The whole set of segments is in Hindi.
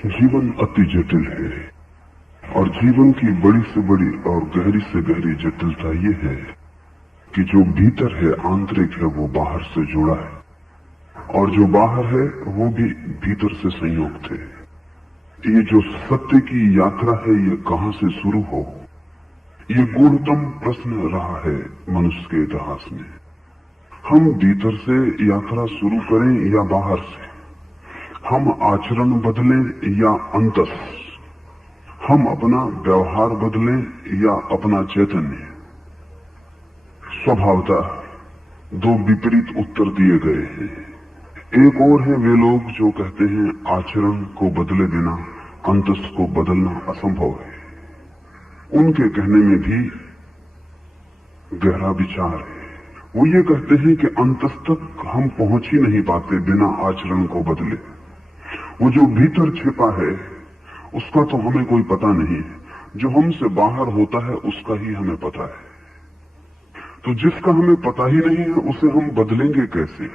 जीवन अति जटिल है और जीवन की बड़ी से बड़ी और गहरी से गहरी जटिलता ये है कि जो भीतर है, आंतरिक है, वो बाहर से जुड़ा है और जो बाहर है वो भी भीतर से संयुक्त है। ये जो सत्य की यात्रा है, ये कहां से शुरू हो, ये गूढ़तम प्रश्न रहा है मनुष्य के इतिहास में। हम भीतर से यात्रा शुरू करें या बाहर से, हम आचरण बदलें या अंतस, हम अपना व्यवहार बदलें या अपना चैतन्य, स्वभावतः दो विपरीत उत्तर दिए गए हैं। एक और है वे लोग जो कहते हैं आचरण को बदले बिना अंतस को बदलना असंभव है। उनके कहने में भी गहरा विचार है। वो ये कहते हैं कि अंतस तक हम पहुंच ही नहीं पाते बिना आचरण को बदले। वो जो भीतर छिपा है उसका तो हमें कोई पता नहीं है, जो हमसे बाहर होता है उसका ही हमें पता है। तो जिसका हमें पता ही नहीं है उसे हम बदलेंगे कैसे?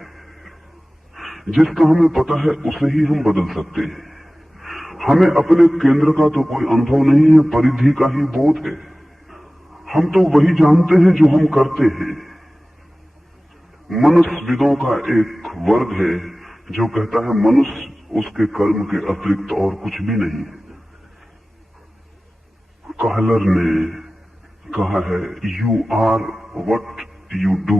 जिसका हमें पता है उसे ही हम बदल सकते हैं। हमें अपने केंद्र का तो कोई अनुभव नहीं है, परिधि का ही बोध है। हम तो वही जानते हैं जो हम करते हैं। मनुष्यविदों का एक वर्ग है जो कहता है मनुष्य उसके कर्म के अतिरिक्त और कुछ भी नहीं है। कहलर ने कहा है, you are what you do.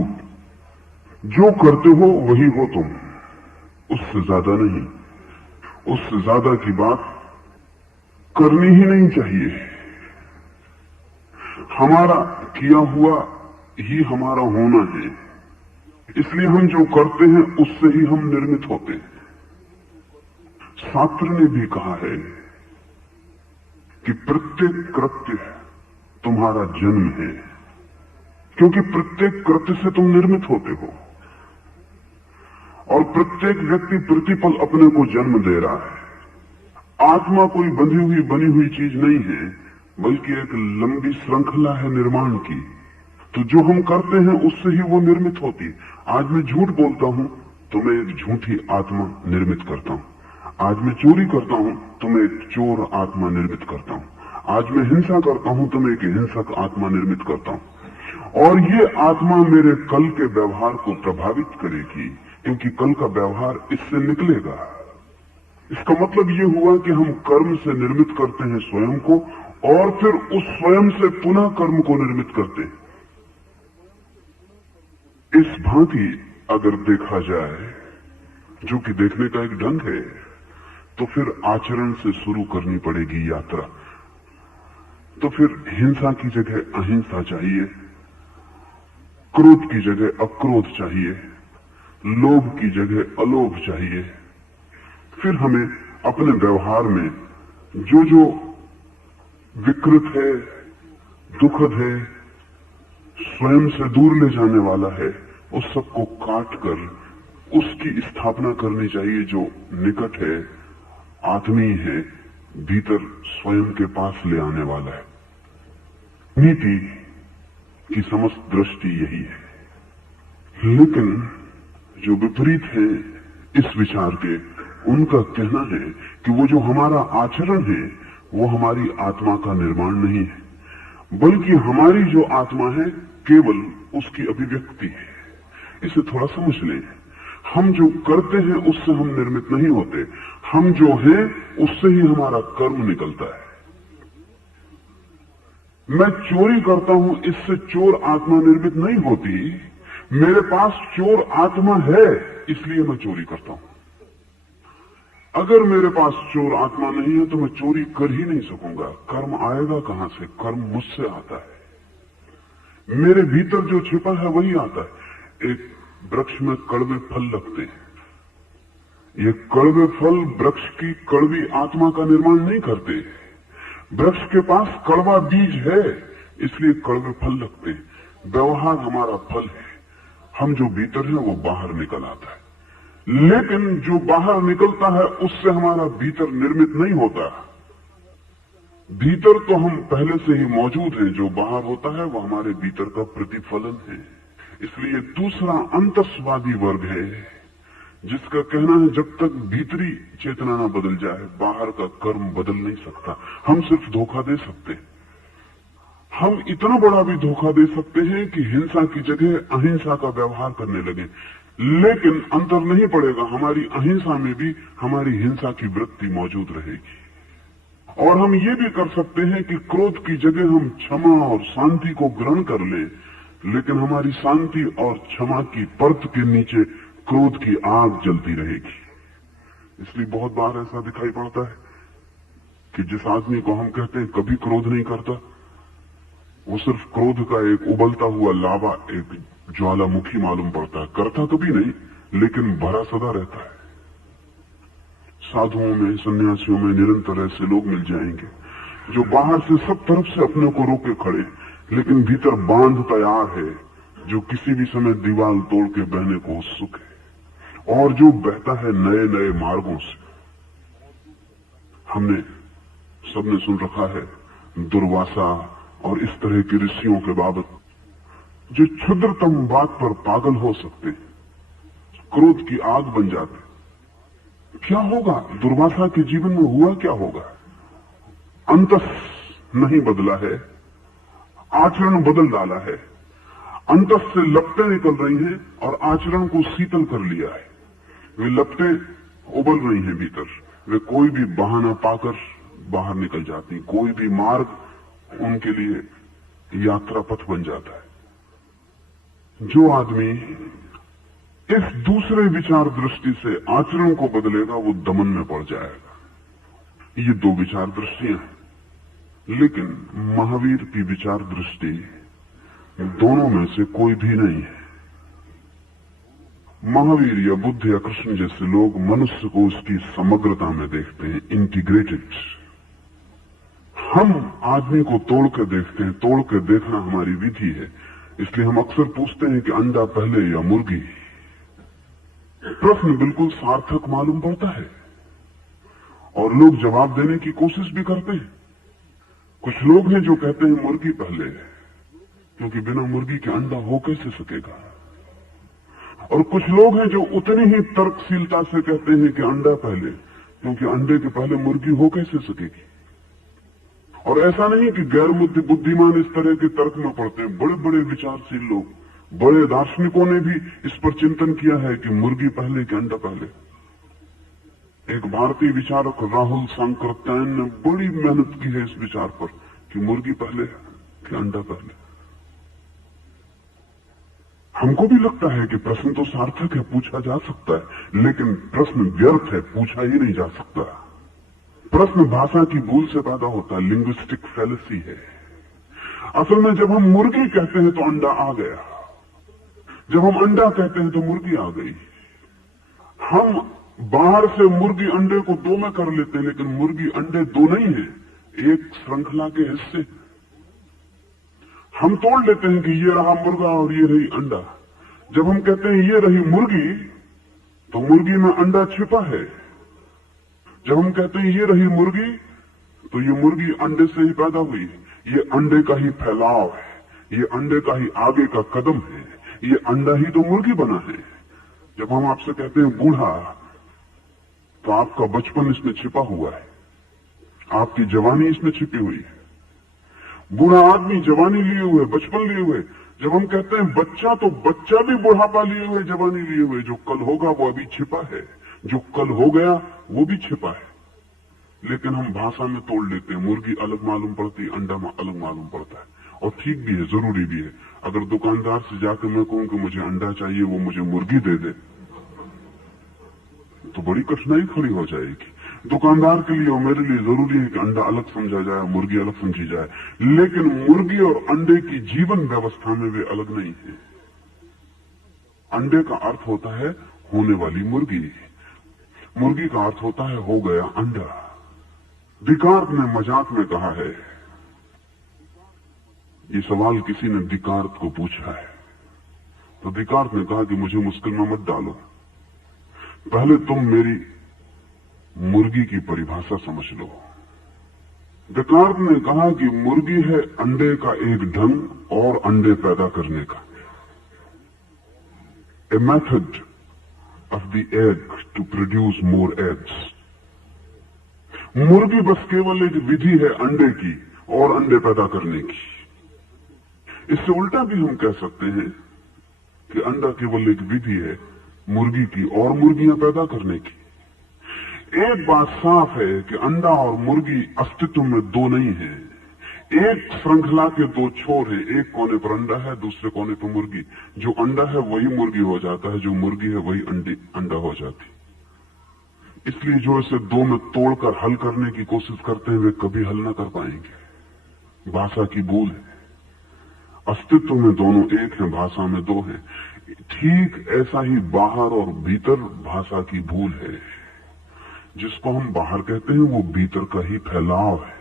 जो करते हो वही हो तुम, उससे ज्यादा नहीं। उससे ज्यादा की बात करनी ही नहीं चाहिए। हमारा किया हुआ ही हमारा होना है, इसलिए हम जो करते हैं उससे ही हम निर्मित होते हैं। शास्त्र ने भी कहा है कि प्रत्येक कृत्य तुम्हारा जन्म है, क्योंकि प्रत्येक कृत्य से तुम निर्मित होते हो और प्रत्येक व्यक्ति प्रतिपल अपने को जन्म दे रहा है। आत्मा कोई बनी हुई चीज नहीं है, बल्कि एक लंबी श्रृंखला है निर्माण की। तो जो हम करते हैं उससे ही वो निर्मित होती है। आज मैं झूठ बोलता हूं तो मैं एक झूठी आत्मा निर्मित करता हूं। आज मैं चोरी करता हूं तो मैं एक चोर आत्मा निर्मित करता हूं। आज मैं हिंसा करता हूं तो मैं एक हिंसक आत्मा निर्मित करता हूं। और ये आत्मा मेरे कल के व्यवहार को प्रभावित करेगी, क्योंकि कल का व्यवहार इससे निकलेगा। इसका मतलब ये हुआ कि हम कर्म से निर्मित करते हैं स्वयं को और फिर उस स्वयं से पुनः कर्म को निर्मित करते हैं। इस भांति अगर देखा जाए, जो कि देखने का एक ढंग है, तो फिर आचरण से शुरू करनी पड़ेगी यात्रा। तो फिर हिंसा की जगह अहिंसा चाहिए, क्रोध की जगह अक्रोध चाहिए, लोभ की जगह अलोभ चाहिए। फिर हमें अपने व्यवहार में जो जो विकृत है, दुखद है, स्वयं से दूर ले जाने वाला है, उस सबको काट कर उसकी स्थापना करनी चाहिए जो निकट है, आत्मीय है, भीतर स्वयं के पास ले आने वाला है। नीति की समस्त दृष्टि यही है। लेकिन जो विपरीत है इस विचार के, उनका कहना है कि वो जो हमारा आचरण है वो हमारी आत्मा का निर्माण नहीं है, बल्कि हमारी जो आत्मा है केवल उसकी अभिव्यक्ति है। इसे थोड़ा समझ लें। हम जो करते हैं उससे हम निर्मित नहीं होते, हम जो हैं उससे ही हमारा कर्म निकलता है। मैं चोरी करता हूं, इससे चोर आत्मा निर्मित नहीं होती। मेरे पास चोर आत्मा है, इसलिए मैं चोरी करता हूं। अगर मेरे पास चोर आत्मा नहीं है तो मैं चोरी कर ही नहीं सकूंगा। कर्म आएगा कहां से? कर्म मुझसे आता है। मेरे भीतर जो छिपा है वही आता है। एक वृक्ष में कड़वे फल लगते हैं। ये कड़वे फल वृक्ष की कड़वी आत्मा का निर्माण नहीं करते। वृक्ष के पास कड़वा बीज है, इसलिए कड़वे फल लगते हैं। व्यवहार हमारा फल है। हम जो भीतर है वो बाहर निकल आता है, लेकिन जो बाहर निकलता है उससे हमारा भीतर निर्मित नहीं होता। भीतर तो हम पहले से ही मौजूद हैं, जो बाहर होता है वो हमारे भीतर का प्रतिफलन है। इसलिए दूसरा अंतस्वादी वर्ग है जिसका कहना है जब तक भीतरी चेतना ना बदल जाए बाहर का कर्म बदल नहीं सकता। हम सिर्फ धोखा दे सकते हैं। हम इतना बड़ा भी धोखा दे सकते हैं कि हिंसा की जगह अहिंसा का व्यवहार करने लगे, लेकिन अंतर नहीं पड़ेगा, हमारी अहिंसा में भी हमारी हिंसा की वृत्ति मौजूद रहेगी। और हम ये भी कर सकते हैं कि क्रोध की जगह हम क्षमा और शांति को ग्रहण कर लें, लेकिन हमारी शांति और क्षमा की परत के नीचे क्रोध की आग जलती रहेगी। इसलिए बहुत बार ऐसा दिखाई पड़ता है कि जिस आदमी को हम कहते हैं कभी क्रोध नहीं करता, वो सिर्फ क्रोध का एक उबलता हुआ लावा, एक ज्वालामुखी मालूम पड़ता है। करता कभी नहीं, लेकिन भरा सदा रहता है। साधुओं में, सन्यासियों में निरंतर ऐसे लोग मिल जाएंगे जो बाहर से सब तरफ से अपने को रोके खड़े, लेकिन भीतर बांध तैयार है, जो किसी भी समय दीवार तोड़ के बहने को उत्सुक है और जो बहता है नए नए मार्गों से। हमने सबने सुन रखा है दुर्वासा और इस तरह के ऋषियों के बाबत, जो क्षुद्रतम बात पर पागल हो सकते, क्रोध की आग बन जाते। क्या होगा? दुर्वासा के जीवन में हुआ क्या होगा? अंतस नहीं बदला है, आचरण बदल डाला है। अंतस से लपटें निकल रही हैं और आचरण को शीतल कर लिया है। वे लपटें उबल रही हैं भीतर, वे कोई भी बहाना पाकर बाहर निकल जाती, कोई भी मार्ग उनके लिए यात्रा पथ बन जाता है। जो आदमी इस दूसरे विचार दृष्टि से आचरण को बदलेगा वो दमन में पड़ जाएगा। ये दो विचार दृष्टियां हैं, लेकिन महावीर की विचार दृष्टि दोनों में से कोई भी नहीं है। महावीर या बुद्ध या कृष्ण जैसे लोग मनुष्य को उसकी समग्रता में देखते हैं, इंटीग्रेटेड। हम आदमी को तोड़ कर देखते हैं, तोड़ कर देखना हमारी विधि है। इसलिए हम अक्सर पूछते हैं कि अंडा पहले या मुर्गी। प्रश्न बिल्कुल सार्थक मालूम पड़ता है और लोग जवाब देने की कोशिश भी करते हैं। कुछ लोग हैं जो कहते हैं मुर्गी पहले, क्योंकि बिना मुर्गी के अंडा हो कैसे सकेगा। और कुछ लोग हैं जो उतनी ही तर्कशीलता से कहते हैं कि अंडा पहले, क्योंकि अंडे के पहले मुर्गी हो कैसे सकेगी। और ऐसा नहीं कि गैर बुद्धिमान इस तरह के तर्क में पड़ते हैं। बड़े बड़े विचारशील लोग, बड़े दार्शनिकों ने भी इस पर चिंतन किया है कि मुर्गी पहले कि अंडा पहले। एक भारतीय विचारक राहुल सांकृत्यायन ने बड़ी मेहनत की है इस विचार पर कि मुर्गी पहले कि अंडा पहले। हमको भी लगता है कि प्रश्न तो सार्थक है, पूछा जा सकता है, लेकिन प्रश्न व्यर्थ है, पूछा ही नहीं जा सकता। प्रश्न भाषा की भूल से पैदा होता है, लिंग्विस्टिक फैलेसी है। असल में जब हम मुर्गी कहते हैं तो अंडा आ गया, जब हम अंडा कहते हैं तो मुर्गी आ गई। हम बाहर से मुर्गी अंडे को दो में कर लेते हैं, लेकिन मुर्गी अंडे दो नहीं है, एक श्रृंखला के हिस्से। हम तोड़ लेते हैं कि ये रहा मुर्गा और ये रही अंडा। जब हम कहते हैं ये रही मुर्गी, तो मुर्गी में अंडा छिपा है। जब हम कहते हैं ये रही मुर्गी, तो ये मुर्गी अंडे से ही पैदा हुई, ये अंडे का ही फैलाव है, ये अंडे का ही आगे का कदम है, ये अंडा ही तो मुर्गी बना है। जब हम आपसे कहते हैं बूढ़ा, तो आपका बचपन इसमें छिपा हुआ है, आपकी जवानी इसमें छिपी हुई है। बूढ़ा आदमी जवानी लिए हुए, बचपन लिए हुए। जब हम कहते हैं बच्चा, तो बच्चा भी बुढ़ापा लिए हुए, जवानी लिए हुए। जो कल होगा वो अभी छिपा है, जो कल हो गया वो भी छिपा है। लेकिन हम भाषा में तोड़ लेते हैं, मुर्गी अलग मालूम पड़ती, अंडा अलग मालूम पड़ता है। और ठीक भी है, जरूरी भी है। अगर दुकानदार से जाकर मैं कहूं कि मुझे अंडा चाहिए, वो मुझे मुर्गी दे दे, तो बड़ी कठिनाई खड़ी हो जाएगी। दुकानदार के लिए और मेरे लिए जरूरी है कि अंडा अलग समझा जाए, मुर्गी अलग समझी जाए। लेकिन मुर्गी और अंडे की जीवन व्यवस्था में वे अलग नहीं है। अंडे का अर्थ होता है होने वाली मुर्गी, मुर्गी का अर्थ होता है हो गया अंडा। डिकार्त ने मजाक में कहा है, ये सवाल किसी ने डिकार्त को पूछा है, तो डिकार्त ने कहा कि मुझे मुश्किल में मत डालो, पहले तुम मेरी मुर्गी की परिभाषा समझ लो। डिकार्त ने कहा कि मुर्गी है अंडे का एक ढंग और अंडे पैदा करने का, a method of the egg to produce more eggs. मुर्गी बस केवल एक विधि है अंडे की और अंडे पैदा करने की। इससे उल्टा भी हम कह सकते हैं कि अंडा केवल एक विधि है मुर्गी की और मुर्गियां पैदा करने की। एक बात साफ है कि अंडा और मुर्गी अस्तित्व में दो नहीं है, एक श्रृंखला के दो छोर है। एक कोने पर अंडा है, दूसरे कोने पर मुर्गी। जो अंडा है वही मुर्गी हो जाता है, जो मुर्गी है वही अंडा हो जाती। इसलिए जो इसे दो में तोड़कर हल करने की कोशिश करते हैं वे कभी हल न कर पाएंगे। भाषा की भूल है। अस्तित्व में दोनों एक हैं, भाषा में दो हैं। ठीक ऐसा ही बाहर और भीतर भाषा की भूल है। जिसको हम बाहर कहते हैं वो भीतर का ही फैलाव है,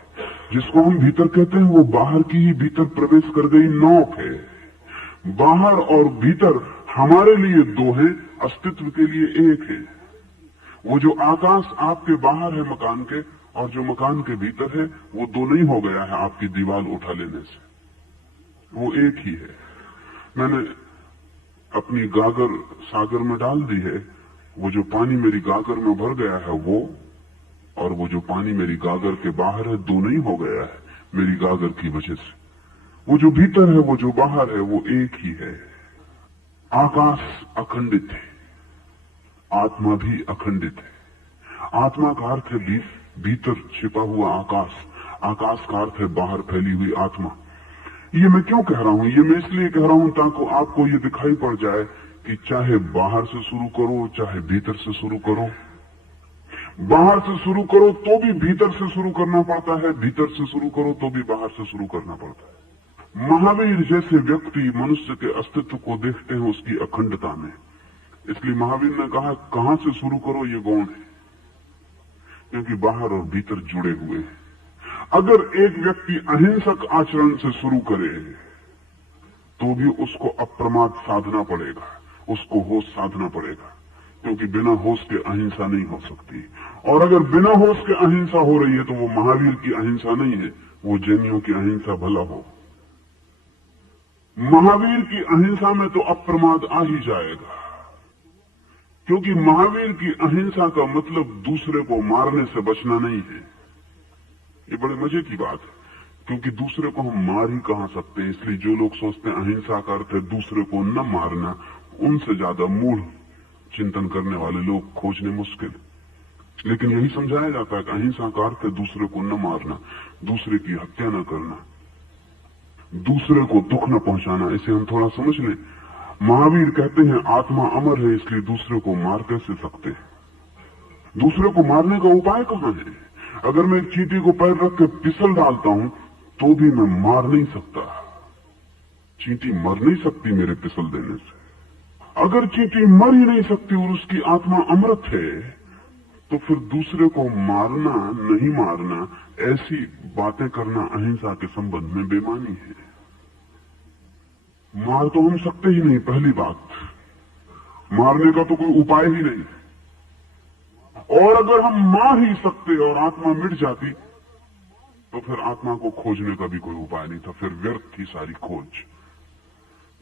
जिसको हम भीतर कहते हैं वो बाहर की ही भीतर प्रवेश कर गई नोक है। बाहर और भीतर हमारे लिए दो है, अस्तित्व के लिए एक है। वो जो आकाश आपके बाहर है मकान के और जो मकान के भीतर है वो दो नहीं हो गया है आपकी दीवार उठा लेने से, वो एक ही है। मैंने अपनी गागर सागर में डाल दी है, वो जो पानी मेरी गागर में भर गया है वो और वो जो पानी मेरी गागर के बाहर है दो नहीं हो गया है मेरी गागर की वजह से। वो जो भीतर है वो जो बाहर है वो एक ही है। आकाश अखंडित है, आत्मा भी अखंडित है। आत्मा का अर्थ है भीतर छिपा हुआ आकाश, आकाश का अर्थ है बाहर फैली हुई आत्मा। ये मैं क्यों कह रहा हूं? ये मैं इसलिए कह रहा हूं ताकि आपको ये दिखाई पड़ जाए कि चाहे बाहर से शुरू करो चाहे भीतर से शुरू करो, बाहर से शुरू करो तो भी भीतर से शुरू करना पड़ता है, भीतर से शुरू करो तो भी बाहर से शुरू करना पड़ता है। महावीर जैसे व्यक्ति मनुष्य के अस्तित्व को देखते हैं उसकी अखंडता में। इसलिए महावीर ने कहा कहां से शुरू करो ये गौण है, क्योंकि बाहर और भीतर जुड़े हुए हैं। अगर एक व्यक्ति अहिंसक आचरण से शुरू करे तो भी उसको अप्रमाद साधना पड़ेगा, उसको होश साधना पड़ेगा, क्योंकि बिना होश के अहिंसा नहीं हो सकती। और अगर बिना होश के अहिंसा हो रही है तो वो महावीर की अहिंसा नहीं है, वो जैनियों की अहिंसा भला हो। महावीर की अहिंसा में तो अप्रमाद आ ही जाएगा, क्योंकि महावीर की अहिंसा का मतलब दूसरे को मारने से बचना नहीं है। ये बड़े मजे की बात है, क्योंकि दूसरे को हम मार ही कहां सकते हैं। इसलिए जो लोग सोचते हैं अहिंसा का अर्थ है दूसरे को न मारना, उनसे ज्यादा मूढ़ चिंतन करने वाले लोग खोजने मुश्किल। लेकिन यही समझाया जाता है कि अहिंसा का अर्थ है दूसरे को न मारना, दूसरे की हत्या न करना, दूसरे को दुख न पहुंचाना। इसे हम थोड़ा समझ लें। महावीर कहते हैं आत्मा अमर है, इसलिए दूसरे को मार कैसे सकते हैं? दूसरे को मारने का उपाय कहां है? अगर मैं एक चींटी को पैर रख के पिसल डालता हूं तो भी मैं मार नहीं सकता। चींटी मर नहीं सकती मेरे पिसल देने से। अगर चींटी मर ही नहीं सकती और उसकी आत्मा अमृत है तो फिर दूसरे को मारना नहीं मारना, ऐसी बातें करना अहिंसा के संबंध में बेमानी है। मार तो हम सकते ही नहीं, पहली बात, मारने का तो कोई उपाय ही नहीं। और अगर हम मार ही सकते और आत्मा मिट जाती तो फिर आत्मा को खोजने का भी कोई उपाय नहीं था, फिर व्यर्थ थी सारी खोज।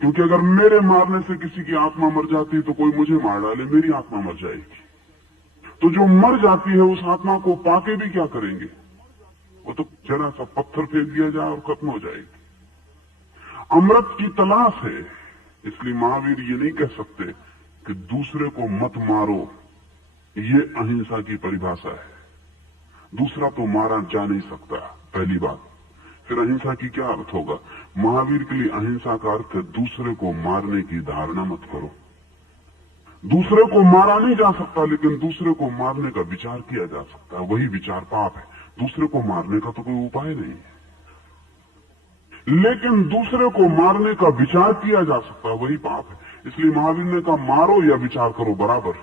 क्योंकि अगर मेरे मारने से किसी की आत्मा मर जाती तो कोई मुझे मार डाले, मेरी आत्मा मर जाएगी। तो जो मर जाती है उस आत्मा को पाके भी क्या करेंगे? वो तो जरा सा पत्थर फेंक दिया जाए और खत्म हो जाएगी। अमृत की तलाश है। इसलिए महावीर ये नहीं कह सकते कि दूसरे को मत मारो, ये अहिंसा की परिभाषा है। दूसरा तो मारा जा नहीं सकता, पहली बात। फिर अहिंसा की क्या अर्थ होगा? महावीर के लिए अहिंसा का अर्थ है दूसरे को मारने की धारणा मत करो। दूसरे को मारा नहीं जा सकता, लेकिन दूसरे को मारने का विचार किया जा सकता है, वही विचार पाप है। दूसरे को मारने का तो कोई उपाय नहीं है, लेकिन दूसरे को मारने का विचार किया जा सकता है, वही पाप है। इसलिए महावीर ने कहा मारो या विचार करो बराबर।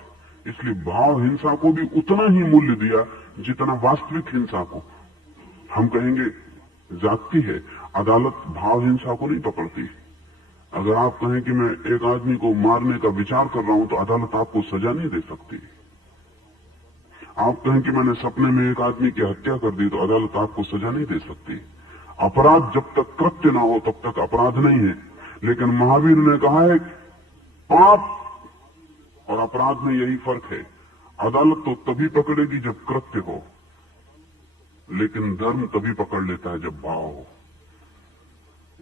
इसलिए भाव हिंसा को भी उतना ही मूल्य दिया जितना वास्तविक हिंसा को। हम कहेंगे जाती है, अदालत भाव हिंसा को नहीं पकड़ती। अगर आप कहें कि मैं एक आदमी को मारने का विचार कर रहा हूं तो अदालत आपको सजा नहीं दे सकती। आप कहें कि मैंने सपने में एक आदमी की हत्या कर दी तो अदालत आपको सजा नहीं दे सकती। अपराध जब तक कृत्य ना हो तब तक अपराध नहीं है। लेकिन महावीर ने कहा है पाप और अपराध में यही फर्क है। अदालत तो तभी पकड़ेगी जब कृत्य हो, लेकिन धर्म तभी पकड़ लेता है जब भाव हो।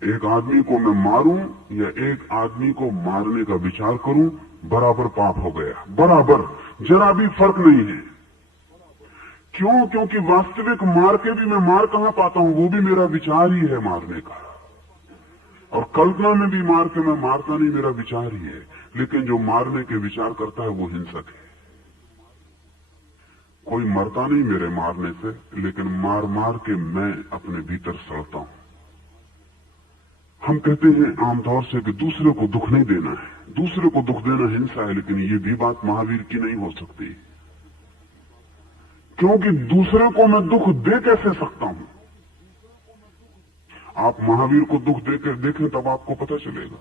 एक आदमी को मैं मारूं या एक आदमी को मारने का विचार करूं, बराबर पाप हो गया, बराबर, जरा भी फर्क नहीं है। क्यों? क्योंकि वास्तविक मार के भी मैं मार कहां पाता हूं, वो भी मेरा विचार ही है मारने का, और कल्पना में भी मार के मैं मारता नहीं, मेरा विचार ही है। लेकिन जो मारने के विचार करता है वो हिंसक है। कोई मरता नहीं मेरे मारने से, लेकिन मार मार के मैं अपने भीतर सड़ता हूं। हम कहते हैं आमतौर से कि दूसरे को दुख नहीं देना है, दूसरे को दुख देना हिंसा है, लेकिन ये भी बात महावीर की नहीं हो सकती, क्योंकि दूसरे को मैं दुख दे कैसे सकता हूं? आप महावीर को दुख देकर देखें तब आपको पता चलेगा।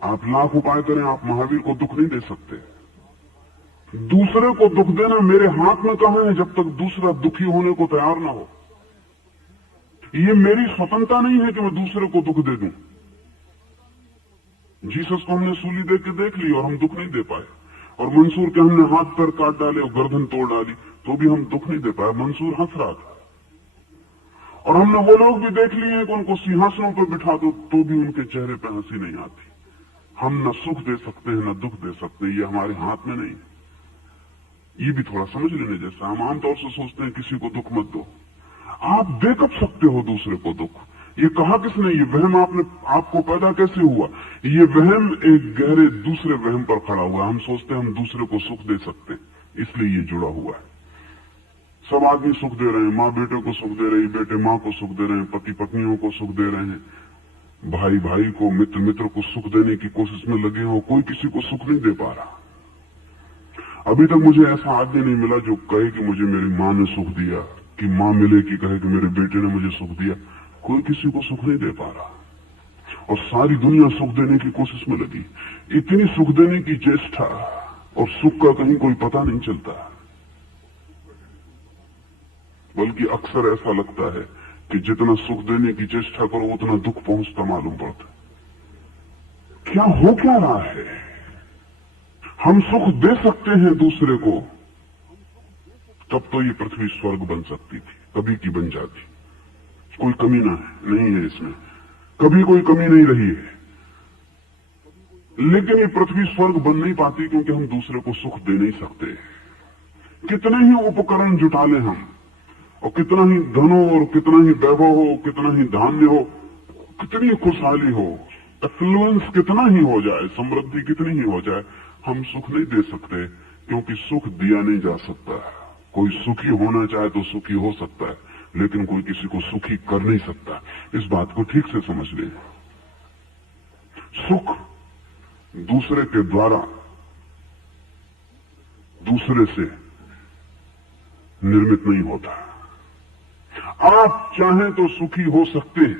आप लाख उपाय करें, आप महावीर को दुख नहीं दे सकते। दूसरे को दुख देना मेरे हाथ में कहां है जब तक दूसरा दुखी होने को तैयार ना हो। ये मेरी स्वतंत्रता नहीं है कि मैं दूसरे को दुख दे दूं। जीसस को हमने सूली दे के देख ली और हम दुख नहीं दे पाए, और मंसूर के हमने हाथ पैर काट डाले और गर्दन तोड़ डाली तो भी हम दुख नहीं दे पाए। मंसूर हंस रहा था। और हमने वो लोग भी देख लिए हैं कि उनको सिंहासनों पर बिठा दो तो भी उनके चेहरे पर हंसी नहीं आती। हम न सुख दे सकते हैं न दुख दे सकते हैं, ये हमारे हाथ में नहीं। ये भी थोड़ा समझ लेने जैसा। हम आमतौर से सोचते हैं किसी को दुख मत दो। आप दे कब सकते हो दूसरे को दुख? ये कहा किसने? ये वहम आपको पैदा कैसे हुआ? ये वहम एक गहरे दूसरे वहम पर खड़ा हुआ। हम सोचते हैं हम दूसरे को सुख दे सकते, इसलिए ये जुड़ा हुआ है। सब आदमी सुख दे रहे हैं, माँ बेटे को सुख दे रही, बेटे माँ को सुख दे रहे हैं, पति पत्नियों को सुख दे रहे हैं, भाई भाई को, मित्र मित्र को सुख देने की कोशिश में लगे हो। कोई किसी को सुख नहीं दे पा रहा। अभी तक मुझे ऐसा आदमी नहीं मिला जो कहे कि मुझे मेरी माँ ने सुख दिया, कि माँ मिले कि कहे कि मेरे बेटे ने मुझे सुख दिया। कोई किसी को सुख नहीं दे पा रहा, और सारी दुनिया सुख देने की कोशिश में लगी। इतनी सुख देने की चेष्टा, और सुख का कहीं कोई पता नहीं चलता। बल्कि अक्सर ऐसा लगता है कि जितना सुख देने की चेष्टा करो उतना दुख पहुंचता मालूम पड़ता। क्या हो क्या रहा है? हम सुख दे सकते हैं दूसरे को, तब तो ये पृथ्वी स्वर्ग बन सकती थी, कभी की बन जाती। कोई कमी नहीं है इसमें, कभी कोई कमी नहीं रही है। लेकिन ये पृथ्वी स्वर्ग बन नहीं पाती क्योंकि हम दूसरे को सुख दे नहीं सकते। कितने ही उपकरण जुटा लें हम, और कितना ही धन हो, और कितना ही वैभव हो, कितना ही धान्य हो, कितनी खुशहाली हो, एफ्लुएंस कितना ही हो जाए, समृद्धि कितनी ही हो जाए, हम सुख नहीं दे सकते, क्योंकि सुख दिया नहीं जा सकता। कोई सुखी होना चाहे तो सुखी हो सकता है, लेकिन कोई किसी को सुखी कर नहीं सकता। इस बात को ठीक से समझ ले। सुख दूसरे के द्वारा दूसरे से निर्मित नहीं होता। आप चाहें तो सुखी हो सकते हैं,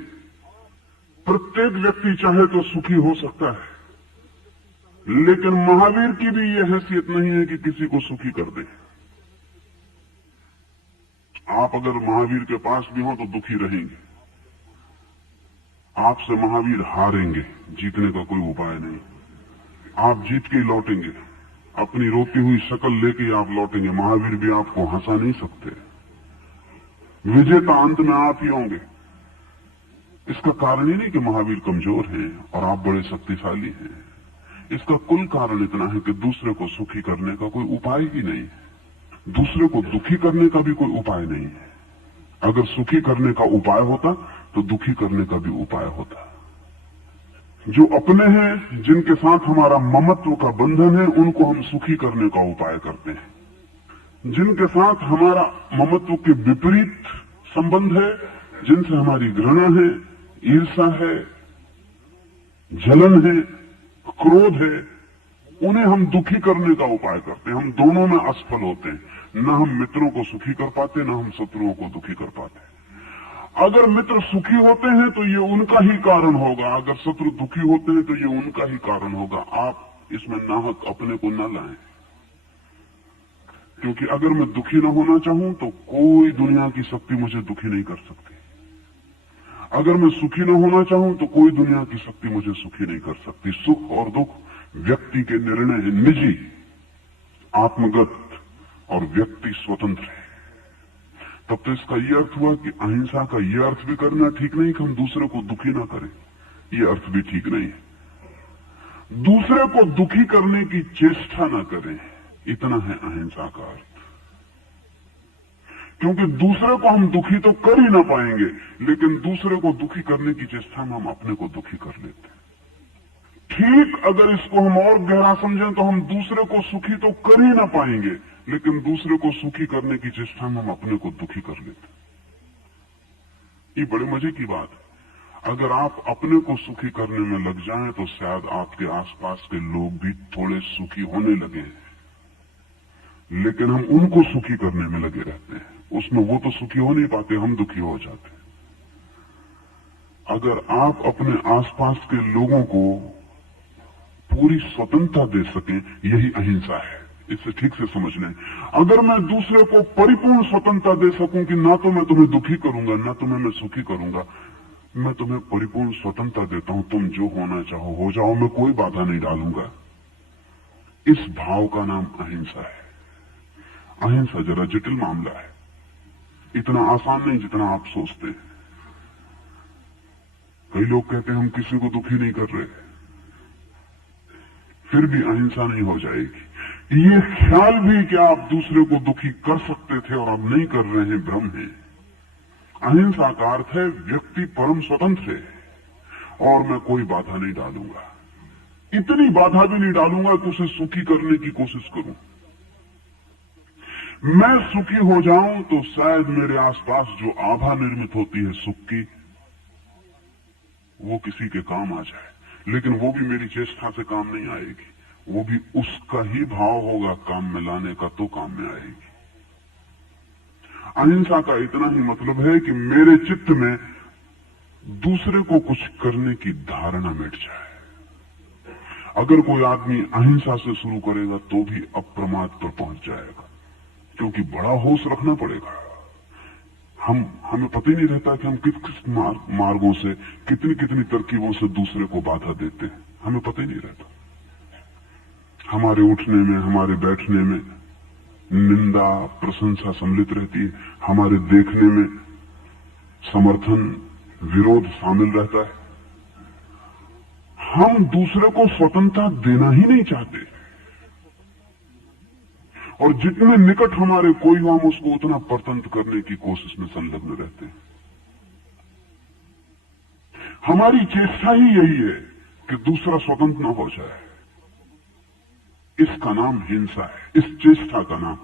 प्रत्येक व्यक्ति चाहे तो सुखी हो सकता है, लेकिन महावीर की भी यह हैसियत नहीं है कि किसी को सुखी कर दे। आप अगर महावीर के पास भी हो तो दुखी रहेंगे, आपसे महावीर हारेंगे, जीतने का कोई उपाय नहीं। आप जीत के ही लौटेंगे, अपनी रोती हुई शक्ल लेके आप लौटेंगे। महावीर भी आपको हंसा नहीं सकते। विजेता अंत में आप ही होंगे। इसका कारण ही नहीं कि महावीर कमजोर हैं और आप बड़े शक्तिशाली हैं। इसका कुल कारण इतना है कि दूसरे को सुखी करने का कोई उपाय ही नहीं है, दूसरे को दुखी करने का भी कोई उपाय नहीं है। अगर सुखी करने का उपाय होता तो दुखी करने का भी उपाय होता। जो अपने हैं, जिनके साथ हमारा ममत्व का बंधन है, उनको हम सुखी करने का उपाय करते हैं। जिनके साथ हमारा ममत्व के विपरीत संबंध है, जिनसे हमारी घृणा है, ईर्ष्या है, जलन है, क्रोध है, उन्हें हम दुखी करने का उपाय करते हैं। हम दोनों में असफल होते हैं। न हम मित्रों को सुखी कर पाते, न हम शत्रुओं को दुखी कर पाते। अगर मित्र सुखी होते हैं तो ये उनका ही कारण होगा, अगर शत्रु दुखी होते हैं तो ये उनका ही कारण होगा। आप इसमें नाहक अपने को न लाएं, क्योंकि अगर मैं दुखी न होना चाहूं तो कोई दुनिया की शक्ति मुझे दुखी नहीं कर सकती। अगर मैं सुखी न होना चाहूं तो कोई दुनिया की शक्ति मुझे सुखी नहीं कर सकती। सुख और दुख व्यक्ति के निर्णय हैं निजी, आत्मगत, और व्यक्ति स्वतंत्र है। तब तो इसका यह अर्थ हुआ कि अहिंसा का यह अर्थ भी करना ठीक नहीं कि हम दूसरे को दुखी ना करें, यह अर्थ भी ठीक नहीं है। दूसरे को दुखी करने की चेष्टा ना करें, इतना है अहिंसा का अर्थ। क्योंकि दूसरे को हम दुखी तो कर ही ना पाएंगे, लेकिन दूसरे को दुखी करने की चेष्टा में हम अपने को दुखी कर लेते हैं। ठीक अगर इसको हम और गहरा समझें तो हम दूसरे को सुखी तो कर ही ना पाएंगे, लेकिन दूसरे को सुखी करने की चेष्टा में हम अपने को दुखी कर लेते हैं। ये बड़े मजे की बात है। अगर आप अपने को सुखी करने में लग जाएं तो शायद आपके आसपास के लोग भी थोड़े सुखी होने लगे, लेकिन हम उनको सुखी करने में लगे रहते हैं। उसमें वो तो सुखी हो नहीं पाते, हम दुखी हो जाते हैं। अगर आप अपने आसपास के लोगों को पूरी स्वतंत्रता दे सकें, यही अहिंसा है। इसे ठीक से समझ लें। अगर मैं दूसरे को परिपूर्ण स्वतंत्रता दे सकूं कि ना तो मैं तुम्हें दुखी करूंगा, ना तुम्हें मैं सुखी करूंगा, मैं तुम्हें परिपूर्ण स्वतंत्रता देता हूं, तुम जो होना चाहो हो जाओ, मैं कोई बाधा नहीं डालूंगा, इस भाव का नाम अहिंसा है। अहिंसा जरा जटिल मामला है, इतना आसान नहीं जितना आप सोचते हैं। कई लोग कहते हैं हम किसी को दुखी नहीं कर रहे, फिर भी अहिंसा नहीं हो जाएगी। ये ख्याल भी कि आप दूसरे को दुखी कर सकते थे और अब नहीं कर रहे हैं, भ्रम है। अहिंसा का अर्थ है व्यक्ति परम स्वतंत्र है और मैं कोई बाधा नहीं डालूंगा, इतनी बाधा भी नहीं डालूंगा कि उसे सुखी करने की कोशिश करूं। मैं सुखी हो जाऊं तो शायद मेरे आसपास जो आभा निर्मित होती है सुख की, वो किसी के काम आ जाए, लेकिन वो भी मेरी चेष्टा से काम नहीं आएगी, वो भी उसका ही भाव होगा काम में लाने का, तो काम में आएगी। अहिंसा का इतना ही मतलब है कि मेरे चित्त में दूसरे को कुछ करने की धारणा मिट जाए। अगर कोई आदमी अहिंसा से शुरू करेगा तो भी अप्रमाद पर पहुंच जाएगा, क्योंकि बड़ा होश रखना पड़ेगा। हमें पता ही नहीं रहता कि हम किस किस मार्गों से, कितनी कितनी तरकीबों से दूसरे को बाधा देते हैं, हमें पता ही नहीं रहता। हमारे उठने में, हमारे बैठने में निंदा प्रशंसा सम्मिलित रहती है, हमारे देखने में समर्थन विरोध शामिल रहता है। हम दूसरे को स्वतंत्रता देना ही नहीं चाहते, और जितने निकट हमारे कोई हो हम उसको उतना परतंत्र करने की कोशिश में संलग्न रहते हैं। हमारी चेष्टा ही यही है कि दूसरा स्वतंत्र न हो जाए। इसका नाम हिंसा है, इस चेष्टा का नाम।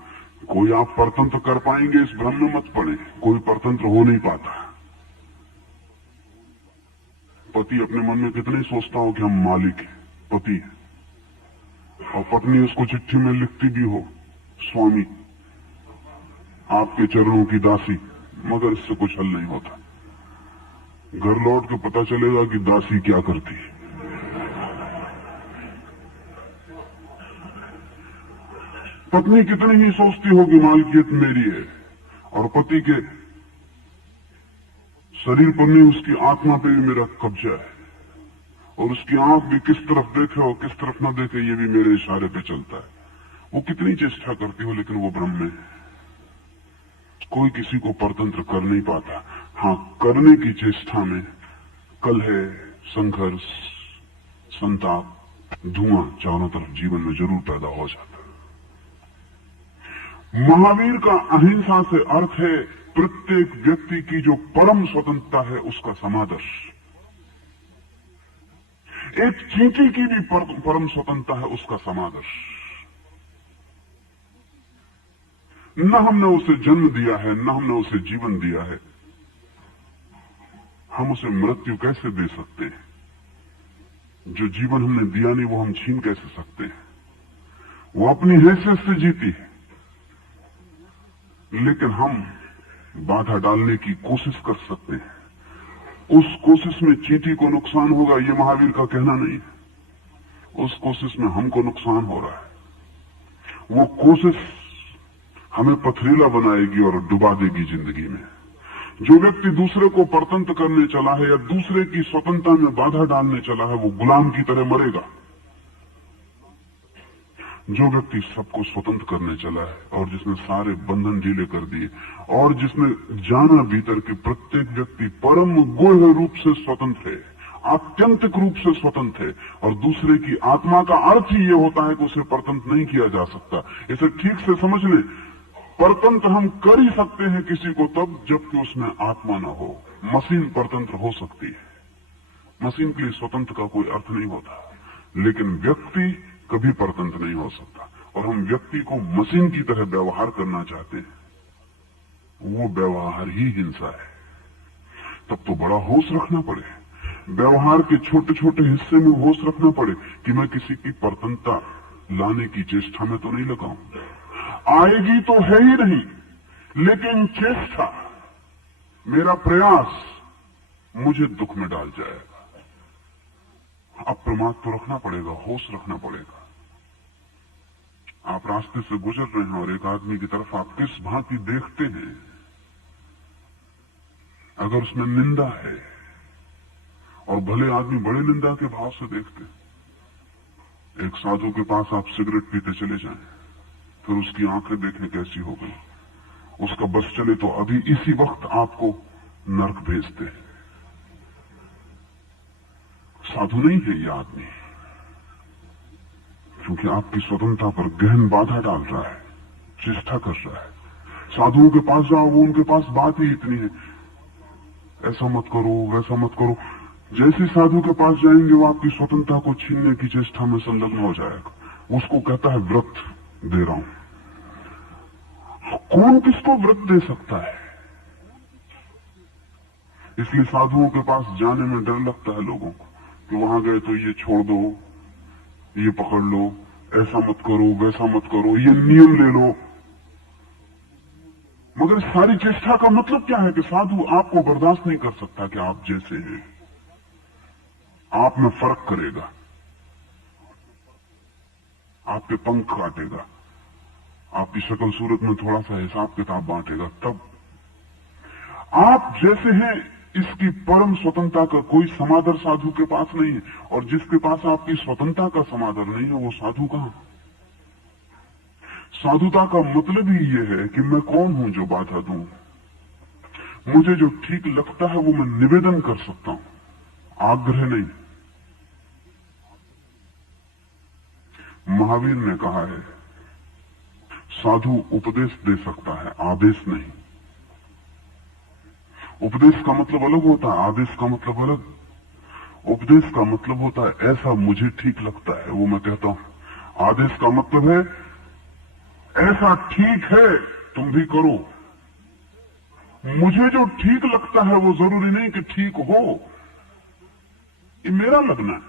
कोई आप परतंत्र कर पाएंगे इस भ्रम में मत पड़े, कोई परतंत्र हो नहीं पाता। पति अपने मन में कितने सोचता हो कि हम मालिक हैं, पति है, और पत्नी उसको चिट्ठी में लिखती भी हो, स्वामी आपके चरणों की दासी, मगर इससे कुछ हल नहीं होता। घर लौट के पता चलेगा कि दासी क्या करती है। पत्नी कितनी ही सोचती होगी मालकियत मेरी है, और पति के शरीर पर नहीं उसकी आत्मा पे भी मेरा कब्जा है, और उसकी आंख भी किस तरफ देखे और किस तरफ न देखे ये भी मेरे इशारे पे चलता है। वो कितनी चेष्टा करती हो लेकिन वो भ्रम में है। कोई किसी को परतंत्र कर नहीं पाता। हाँ, करने की चेष्टा में कलह, संघर्ष, संताप, धुआं चारों तरफ जीवन में जरूर पैदा हो जाता है। महावीर का अहिंसा से अर्थ है प्रत्येक व्यक्ति की जो परम स्वतंत्रता है उसका समादर्श। एक चींटी की भी परम स्वतंत्रता है उसका समादर्श। न हमने उसे जन्म दिया है, न हमने उसे जीवन दिया है, हम उसे मृत्यु कैसे दे सकते हैं? जो जीवन हमने दिया नहीं वो हम छीन कैसे सकते हैं? वो अपनी हैसियत से जीती है, लेकिन हम बाधा डालने की कोशिश कर सकते हैं। उस कोशिश में चींटी को नुकसान होगा ये महावीर का कहना नहीं है। उस कोशिश में हमको नुकसान हो रहा है। वो कोशिश हमें पथरीला बनाएगी और डुबा देगी जिंदगी में। जो व्यक्ति दूसरे को परतंत्र करने चला है या दूसरे की स्वतंत्रता में बाधा डालने चला है वो गुलाम की तरह मरेगा। जो व्यक्ति सबको स्वतंत्र करने चला है और जिसने सारे बंधन ढीले कर दिए और जिसने जाना भीतर के प्रत्येक व्यक्ति परम गुह्य रूप से स्वतंत्र है, आत्यंतिक रूप से स्वतंत्र है, और दूसरे की आत्मा का अर्थ ही ये होता है कि उसे परतंत्र नहीं किया जा सकता। इसे ठीक से समझ लें, परतंत्र हम कर ही सकते हैं किसी को तब जबकि उसमें आत्मा न हो। मशीन परतंत्र हो सकती है, मशीन के लिए स्वतंत्र का कोई अर्थ नहीं होता, लेकिन व्यक्ति कभी परतंत्र नहीं हो सकता। और हम व्यक्ति को मशीन की तरह व्यवहार करना चाहते हैं, वो व्यवहार ही हिंसा है। तब तो बड़ा होश रखना पड़े, व्यवहार के छोटे छोटे हिस्से में होश रखना पड़े कि मैं किसी की परतंत्रता लाने की चेष्टा में तो नहीं लगाऊं। आएगी तो है ही नहीं, लेकिन चेष्टा, मेरा प्रयास मुझे दुख में डाल जाएगा। अप्रमाद तो रखना पड़ेगा, होश रखना पड़ेगा। आप रास्ते से गुजर रहे हैं और एक आदमी की तरफ आप किस भांति देखते हैं, अगर उसमें निंदा है, और भले आदमी बड़े निंदा के भाव से देखते, एक साधु के पास आप सिगरेट पीते चले जाएं, फिर उसकी आंखें देखें कैसी हो गई, उसका बस चले तो अभी इसी वक्त आपको नर्क भेजते हैं। साधु नहीं है ये आदमी, क्योंकि आपकी स्वतंत्रता पर गहन बाधा डाल रहा है, चेष्टा कर रहा है। साधुओं के पास जाओ, वो उनके पास बात ही इतनी है, ऐसा मत करो, वैसा मत करो। जैसे साधु के पास जाएंगे वो आपकी स्वतंत्रता को छीनने की चेष्टा में संलग्न हो जाएगा। उसको कहता है व्रत दे रहा हूं। कौन किसको व्रत दे सकता है? इसलिए साधुओं के पास जाने में डर लगता है लोगों को कि वहां गए तो ये छोड़ दो, ये पकड़ लो, ऐसा मत करो, वैसा मत करो, ये नियम ले लो। मगर सारी चेष्टा का मतलब क्या है कि साधु आपको बर्दाश्त नहीं कर सकता कि आप जैसे हैं, आप में फर्क करेगा, आपके पंख काटेगा, आपकी शक्ल सूरत में थोड़ा सा हिसाब किताब बांटेगा। तब आप जैसे हैं इसकी परम स्वतंत्रता का कोई समादर साधु के पास नहीं है, और जिसके पास आपकी स्वतंत्रता का समादर नहीं है वो साधु कहां? साधुता का मतलब ही ये है कि मैं कौन हूं जो बाधा दूं। मुझे जो ठीक लगता है वो मैं निवेदन कर सकता हूं, आग्रह नहीं। महावीर ने कहा है साधु उपदेश दे सकता है, आदेश नहीं। उपदेश का मतलब अलग होता है, आदेश का मतलब अलग। उपदेश का मतलब होता है ऐसा मुझे ठीक लगता है वो मैं कहता हूं। आदेश का मतलब है ऐसा ठीक है तुम भी करो। मुझे जो ठीक लगता है वो जरूरी नहीं कि ठीक हो। ये मेरा लगना है,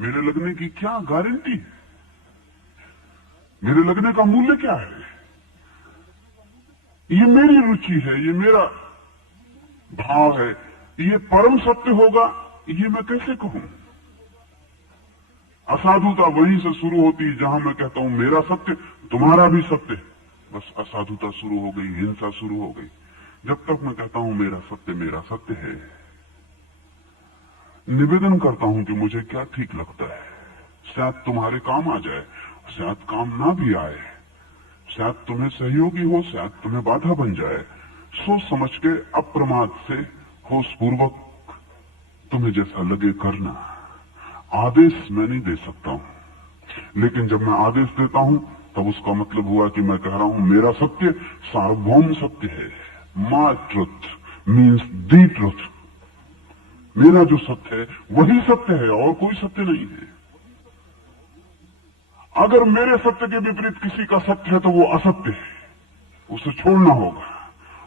मेरे लगने की क्या गारंटी है? मेरे लगने का मूल्य क्या है? ये मेरी रुचि है, ये मेरा भाव है, ये परम सत्य होगा ये मैं कैसे कहूं? असाधुता वहीं से शुरू होती है जहां मैं कहता हूं मेरा सत्य, तुम्हारा भी सत्य। बस असाधुता शुरू हो गई, हिंसा शुरू हो गई। जब तक मैं कहता हूं मेरा सत्य है, निवेदन करता हूं कि मुझे क्या ठीक लगता है, शायद तुम्हारे काम आ जाए, शायद काम ना भी आए, शायद तुम्हें सहयोगी हो, शायद तुम्हें बाधा बन जाए। सोच समझ के अप्रमाद से होशपूर्वक तुम्हें जैसा लगे करना। आदेश मैं नहीं दे सकता हूं, लेकिन जब मैं आदेश देता हूं तब उसका मतलब हुआ कि मैं कह रहा हूं मेरा सत्य सार्वभौम सत्य है। My truth means the truth. मेरा जो सत्य है वही सत्य है और कोई सत्य नहीं है। अगर मेरे सत्य के विपरीत किसी का सत्य है तो वो असत्य है, उसे छोड़ना होगा।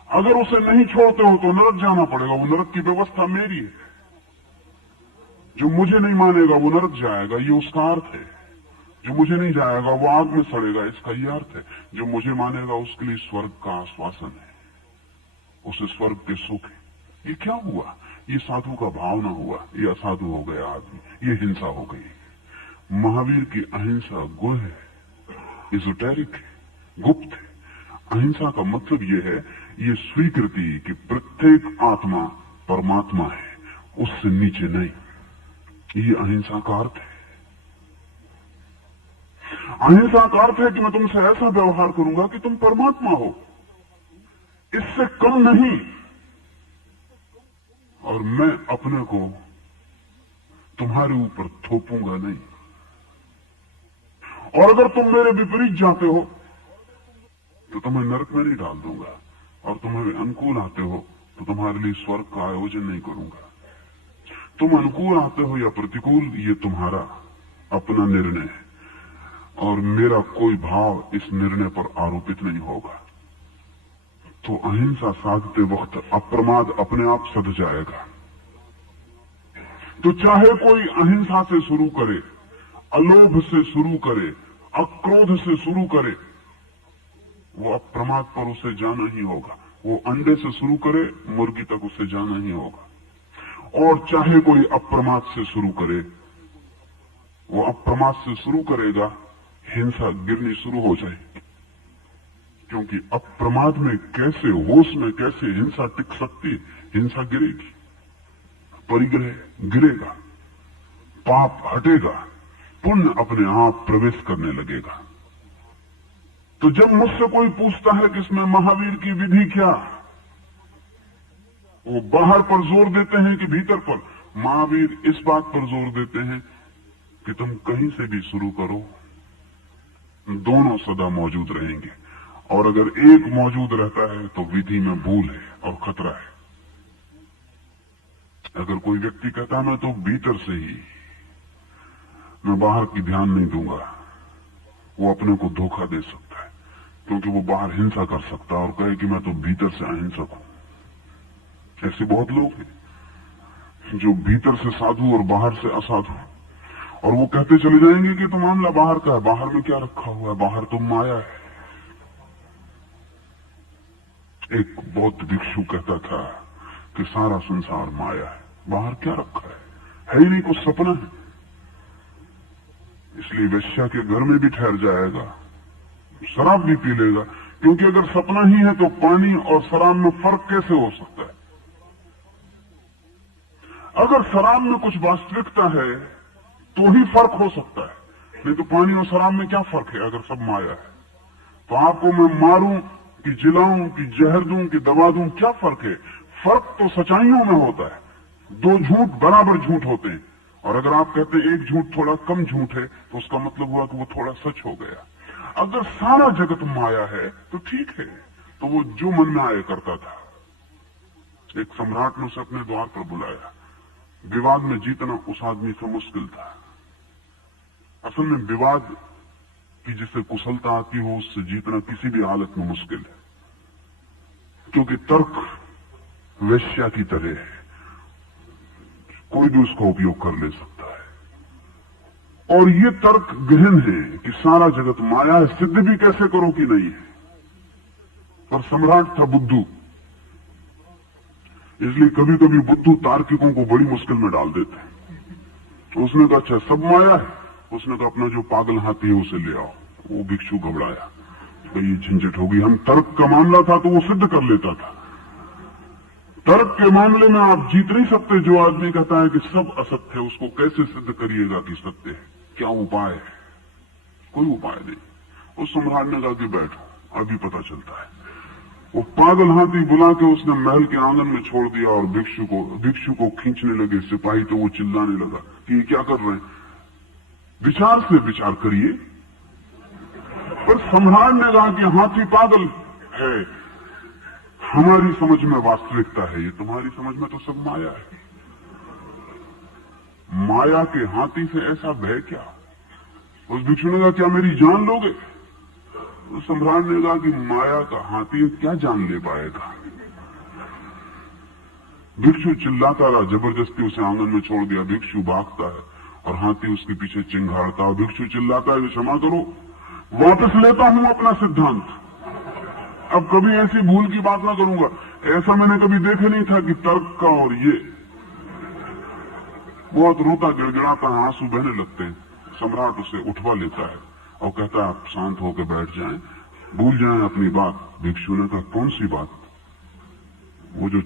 अगर उसे नहीं छोड़ते हो तो नरक जाना पड़ेगा, वो नरक की व्यवस्था मेरी है। जो मुझे नहीं मानेगा वो नरक जाएगा, ये उसका अर्थ है। जो मुझे नहीं जाएगा वो आग में सड़ेगा, इसका ये अर्थ है। जो मुझे मानेगा उसके लिए स्वर्ग का आश्वासन है, उसे स्वर्ग के सुख है। ये क्या हुआ? ये साधु का भाव ना हुआ, ये असाधु हो गया आदमी, ये हिंसा हो गई। महावीर की अहिंसा गुह है, इजोटेरिक है, गुप्त है। अहिंसा का मतलब ये है, ये स्वीकृति कि प्रत्येक आत्मा परमात्मा है, उससे नीचे नहीं। ये अहिंसा का अर्थ है। अहिंसा का अर्थ है कि मैं तुमसे ऐसा व्यवहार करूंगा कि तुम परमात्मा हो, इससे कम नहीं। और मैं अपने को तुम्हारे ऊपर थोपूंगा नहीं। और अगर तुम मेरे विपरीत जाते हो तो तुम्हें नरक में नहीं डाल दूंगा, और तुम्हारे अनुकूल आते हो तो तुम्हारे लिए स्वर्ग का आयोजन नहीं करूंगा। तुम अनुकूल आते हो या प्रतिकूल, ये तुम्हारा अपना निर्णय है, और मेरा कोई भाव इस निर्णय पर आरोपित नहीं होगा। तो अहिंसा साधते वक्त अप्रमाद अपने आप सध जाएगा। तो चाहे कोई अहिंसा से शुरू करे, अलोभ से शुरू करे, अक्रोध से शुरू करे, वो अप्रमाद पर उसे जाना ही होगा। वो अंडे से शुरू करे, मुर्गी तक उसे जाना ही होगा। और चाहे कोई अप्रमाद से शुरू करे, वो अप्रमाद से शुरू करेगा, हिंसा गिरनी शुरू हो जाएगी। क्योंकि अप्रमाद में कैसे, होश में कैसे हिंसा टिक सकती? हिंसा गिरेगी, परिग्रह गिरेगा, पाप हटेगा, पुण्य अपने आप प्रवेश करने लगेगा। तो जब मुझसे कोई पूछता है कि इसमें महावीर की विधि क्या, वो बाहर पर जोर देते हैं कि भीतर पर? महावीर इस बात पर जोर देते हैं कि तुम कहीं से भी शुरू करो, दोनों सदा मौजूद रहेंगे। और अगर एक मौजूद रहता है तो विधि में भूल है और खतरा है। अगर कोई व्यक्ति कहता है मैं तो भीतर से ही, मैं बाहर की ध्यान नहीं दूंगा, वो अपने को धोखा दे सकता है। क्योंकि वो बाहर हिंसा कर सकता है और कहे कि मैं तो भीतर से अहिंसक हूं। ऐसे बहुत लोग हैं जो भीतर से साधु और बाहर से असाधु, और वो कहते चले जाएंगे कि तो मामला बाहर का है, बाहर में क्या रखा हुआ है, बाहर तो माया है। एक बौद्ध भिक्षु कहता था कि सारा संसार माया है, बाहर क्या रखा है ही नहीं, कुछ सपना है। इसलिए वेश्या के घर में भी ठहर जाएगा, शराब भी पी लेगा, क्योंकि अगर सपना ही है तो पानी और शराब में फर्क कैसे हो सकता है? अगर शराब में कुछ वास्तविकता है तो ही फर्क हो सकता है, नहीं तो पानी और शराब में क्या फर्क है अगर सब माया है? तो आपको मैं मारूं कि जिलाऊं कि जहर दूं कि दबा दूं, क्या फर्क है? फर्क तो सच्चाइयों में होता है। दो झूठ बराबर झूठ होते हैं, और अगर आप कहते हैं एक झूठ थोड़ा कम झूठ है तो उसका मतलब हुआ कि वो थोड़ा सच हो गया। अगर सारा जगत माया है तो ठीक है, तो वो जो मन में आया करता था। एक सम्राट ने उसे अपने द्वार पर बुलाया। विवाद में जीतना उस आदमी से मुश्किल था। असल में विवाद की जिससे कुशलता आती हो उससे जीतना किसी भी हालत में मुश्किल है, क्योंकि तर्क वेश्या की तरह है, कोई भी उसका उपयोग कर ले सकता है। और ये तर्क गहन है कि सारा जगत माया है, सिद्ध भी कैसे करो कि नहीं है। पर सम्राट था बुद्धू, इसलिए कभी कभी बुद्धू तार्किकों को बड़ी मुश्किल में डाल देते हैं। उसने कहा अच्छा सब माया है, उसने कहा अपना जो पागल हाथी है उसे ले आओ। वो भिक्षु घबराया, तो ये झंझट होगी। हम तर्क का मामला था तो वो सिद्ध कर लेता था। तर्क के मामले में आप जीत नहीं सकते। जो आदमी कहता है कि सब असत्य है, उसको कैसे सिद्ध करिएगा कि सत्य है? क्या उपाय है? कोई उपाय नहीं। उस सम्राट ने कहा कि बैठो, अभी पता चलता है। वो पागल हाथी बुला के उसने महल के आंगन में छोड़ दिया, और भिक्षु को खींचने लगे सिपाही, तो वो चिल्लाने लगा कि ये क्या कर रहे हैं, विचार से विचार करिए। पर सम्राट ने कहा कि हाथी पागल है, हमारी समझ में वास्तविकता है, ये तुम्हारी समझ में तो सब माया है। माया के हाथी से ऐसा भय क्या? उस भिक्षु ने कहा क्या मेरी जान लोगे? तो सम्राट ने कहा कि माया का हाथी क्या जान ले पाएगा। भिक्षु चिल्लाता रहा, जबरदस्ती उसे आंगन में छोड़ दिया। भिक्षु भागता है और हाथी उसके पीछे चिंगारता है। भिक्षु चिल्लाता है क्षमा करो, वापस लेता हूं अपना सिद्धांत, अब कभी ऐसी भूल की बात ना करूंगा। ऐसा मैंने कभी देखा नहीं था कि तर्क का और ये। बहुत रोता गिड़गिड़ाता है, आंसू बहने लगते हैं। सम्राट उसे उठवा लेता है और कहता है आप शांत होकर बैठ जाएं, भूल जाएं अपनी बात। भिक्षु ने कहा कौन सी बात? वो जो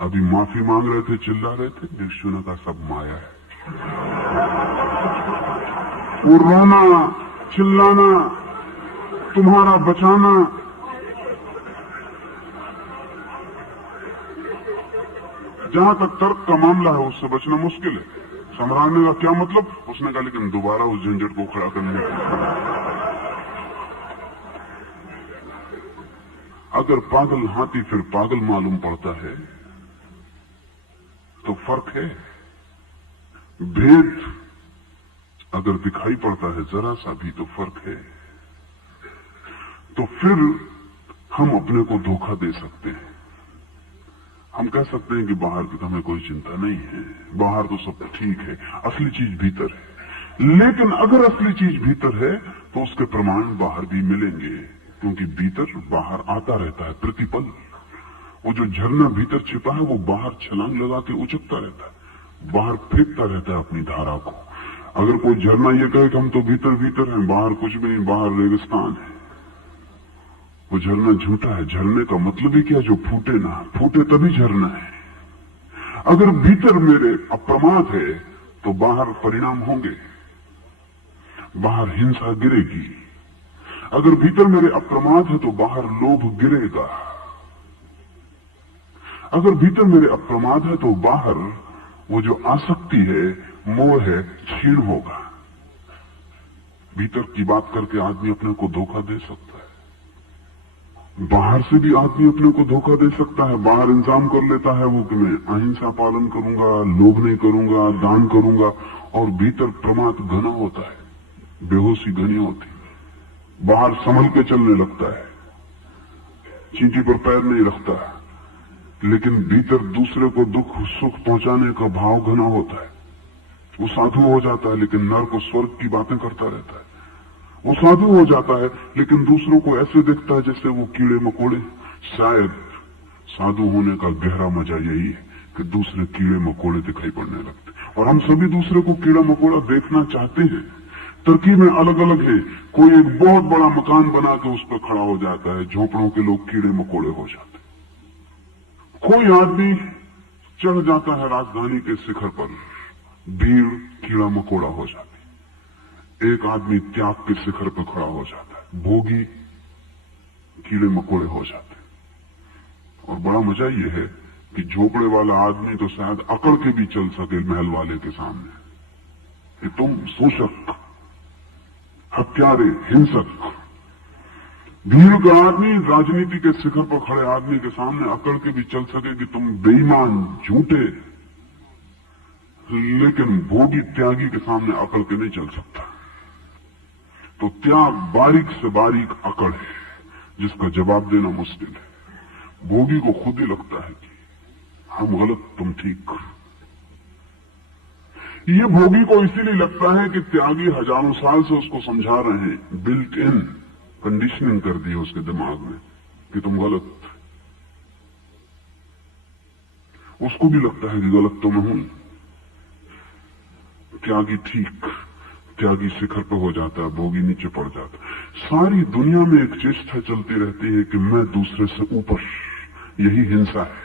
अभी माफी मांग रहे थे, चिल्ला रहे थे। भिक्षु ने कहा सब माया है। वो रोना चिल्लाना, तुम्हारा बचाना, जहां तक तर्क का मामला है उससे बचना मुश्किल है। संभराने का क्या मतलब? उसने कहा लेकिन दोबारा उस झंझट को खड़ा करने का। अगर पागल हाथी फिर पागल मालूम पड़ता है तो फर्क है। भेद अगर दिखाई पड़ता है जरा सा भी तो फर्क है। तो फिर हम अपने को धोखा दे सकते हैं। हम कह सकते हैं कि बाहर की तो हमें कोई चिंता नहीं है, बाहर तो सब ठीक है, असली चीज भीतर है। लेकिन अगर असली चीज भीतर है तो उसके प्रमाण बाहर भी मिलेंगे, क्योंकि भीतर बाहर आता रहता है प्रतिपल। वो जो झरना भीतर छिपा है वो बाहर छलांग लगा के उचकता रहता है, बाहर फेंकता रहता है अपनी धारा को। अगर कोई झरना ये कहे कि हम तो भीतर भीतर हैं, बाहर कुछ भी नहीं, बाहर रेगिस्तान है, वो झरना झूठा है। झरने का मतलब ही क्या? जो फूटे ना, फूटे तभी झरना है। अगर भीतर मेरे अप्रमाद है तो बाहर परिणाम होंगे, बाहर हिंसा गिरेगी। अगर भीतर मेरे अप्रमाद है तो बाहर लोभ गिरेगा। अगर भीतर मेरे अप्रमाद है तो बाहर वो जो आसक्ति है, मोह है, क्षीण होगा। भीतर की बात करके आदमी अपने को धोखा दे सकता है, बाहर से भी आदमी अपने को धोखा दे सकता है। बाहर इंतजाम कर लेता है वो कि मैं अहिंसा पालन करूंगा, लोभ नहीं करूंगा, दान करूंगा, और भीतर प्रमाद घना होता है, बेहोशी घनी होती। बाहर संभल के चलने लगता है, चींटी पर पैर नहीं रखता, लेकिन भीतर दूसरे को दुख सुख पहुंचाने का भाव घना होता है। वो साधु हो जाता है लेकिन नर्क और स्वर्ग की बातें करता रहता है। वो साधु हो जाता है लेकिन दूसरों को ऐसे दिखता है जैसे वो कीड़े मकोड़े। शायद साधु होने का गहरा मजा यही है कि दूसरे कीड़े मकोड़े दिखाई पड़ने लगते। और हम सभी दूसरे को कीड़ा मकोड़ा देखना चाहते हैं, तरकीबें अलग अलग है। कोई एक बहुत बड़ा मकान बना के उस पर खड़ा हो जाता है, झोपड़ों के लोग कीड़े मकोड़े हो जाते। कोई आदमी चढ़ जाता है राजधानी के शिखर पर, भीड़ कीड़ा मकोड़ा हो जाती। एक आदमी त्याग के शिखर पर खड़ा हो जाता है, भोगी कीड़े मकोड़े हो जाते। और बड़ा मजा यह है कि झोपड़े वाला आदमी तो शायद अकड़ के भी चल सके महल वाले के सामने कि तुम शोषक, हत्यारे, हिंसक। भीड़ का आदमी राजनीति के शिखर पर खड़े आदमी के सामने अकड़ के भी चल सके कि तुम बेईमान, झूठे। लेकिन भोगी त्यागी के सामने अकड़ के नहीं चल सकता। तो त्याग बारीक से बारीक अकड़ है जिसका जवाब देना मुश्किल है। भोगी को खुद ही लगता है कि हम गलत, तुम ठीक। ये भोगी को इसीलिए लगता है कि त्यागी हजारों साल से उसको समझा रहे हैं, बिल्ट इन कंडीशनिंग कर दी उसके दिमाग में कि तुम गलत। उसको भी लगता है कि गलत तो मैं हूं। त्यागी ठीक, त्यागी शिखर पर हो जाता है, भोगी नीचे पड़ जाता है। सारी दुनिया में एक चेष्टा चलती रहती है कि मैं दूसरे से ऊपर, यही हिंसा है।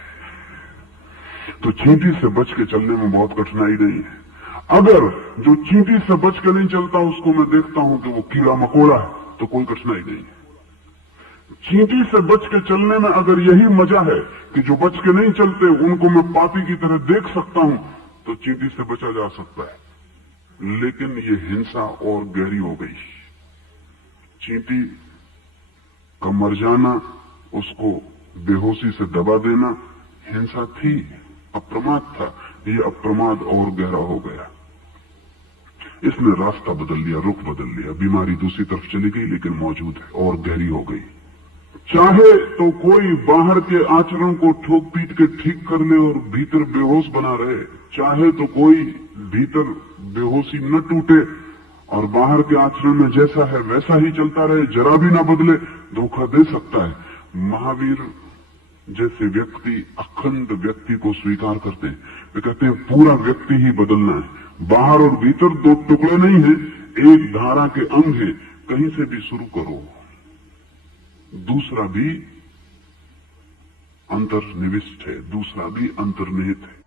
तो चींटी से बच के चलने में बहुत कठिनाई नहीं है। अगर जो चींटी से बच के नहीं चलता उसको मैं देखता हूं कि वो कीड़ा मकोड़ा है तो कोई कठिनाई नहीं है। चींटी से बच के चलने में अगर यही मजा है कि जो बच के नहीं चलते उनको मैं पापी की तरह देख सकता हूं तो चींटी से बचा जा सकता है। लेकिन ये हिंसा और गहरी हो गई। चींटी का मर जाना, उसको बेहोशी से दबा देना हिंसा थी, अप्रमाद था। ये अप्रमाद और गहरा हो गया। इसने रास्ता बदल लिया, रुख बदल लिया। बीमारी दूसरी तरफ चली गई लेकिन मौजूद है और गहरी हो गई। चाहे तो कोई बाहर के आचरण को ठोक पीट के ठीक कर ले और भीतर बेहोश बना रहे, चाहे तो कोई भीतर बेहोशी न टूटे और बाहर के आचरण में जैसा है वैसा ही चलता रहे, जरा भी ना बदले, धोखा दे सकता है। महावीर जैसे व्यक्ति अखंड व्यक्ति को स्वीकार करते हैं। वे कहते हैं पूरा व्यक्ति ही बदलना है, बाहर और भीतर दो टुकड़े नहीं है, एक धारा के अंग है। कहीं से भी शुरू करो, दूसरा भी अंतर्निविष्ट है, दूसरा भी अंतर्निहित है।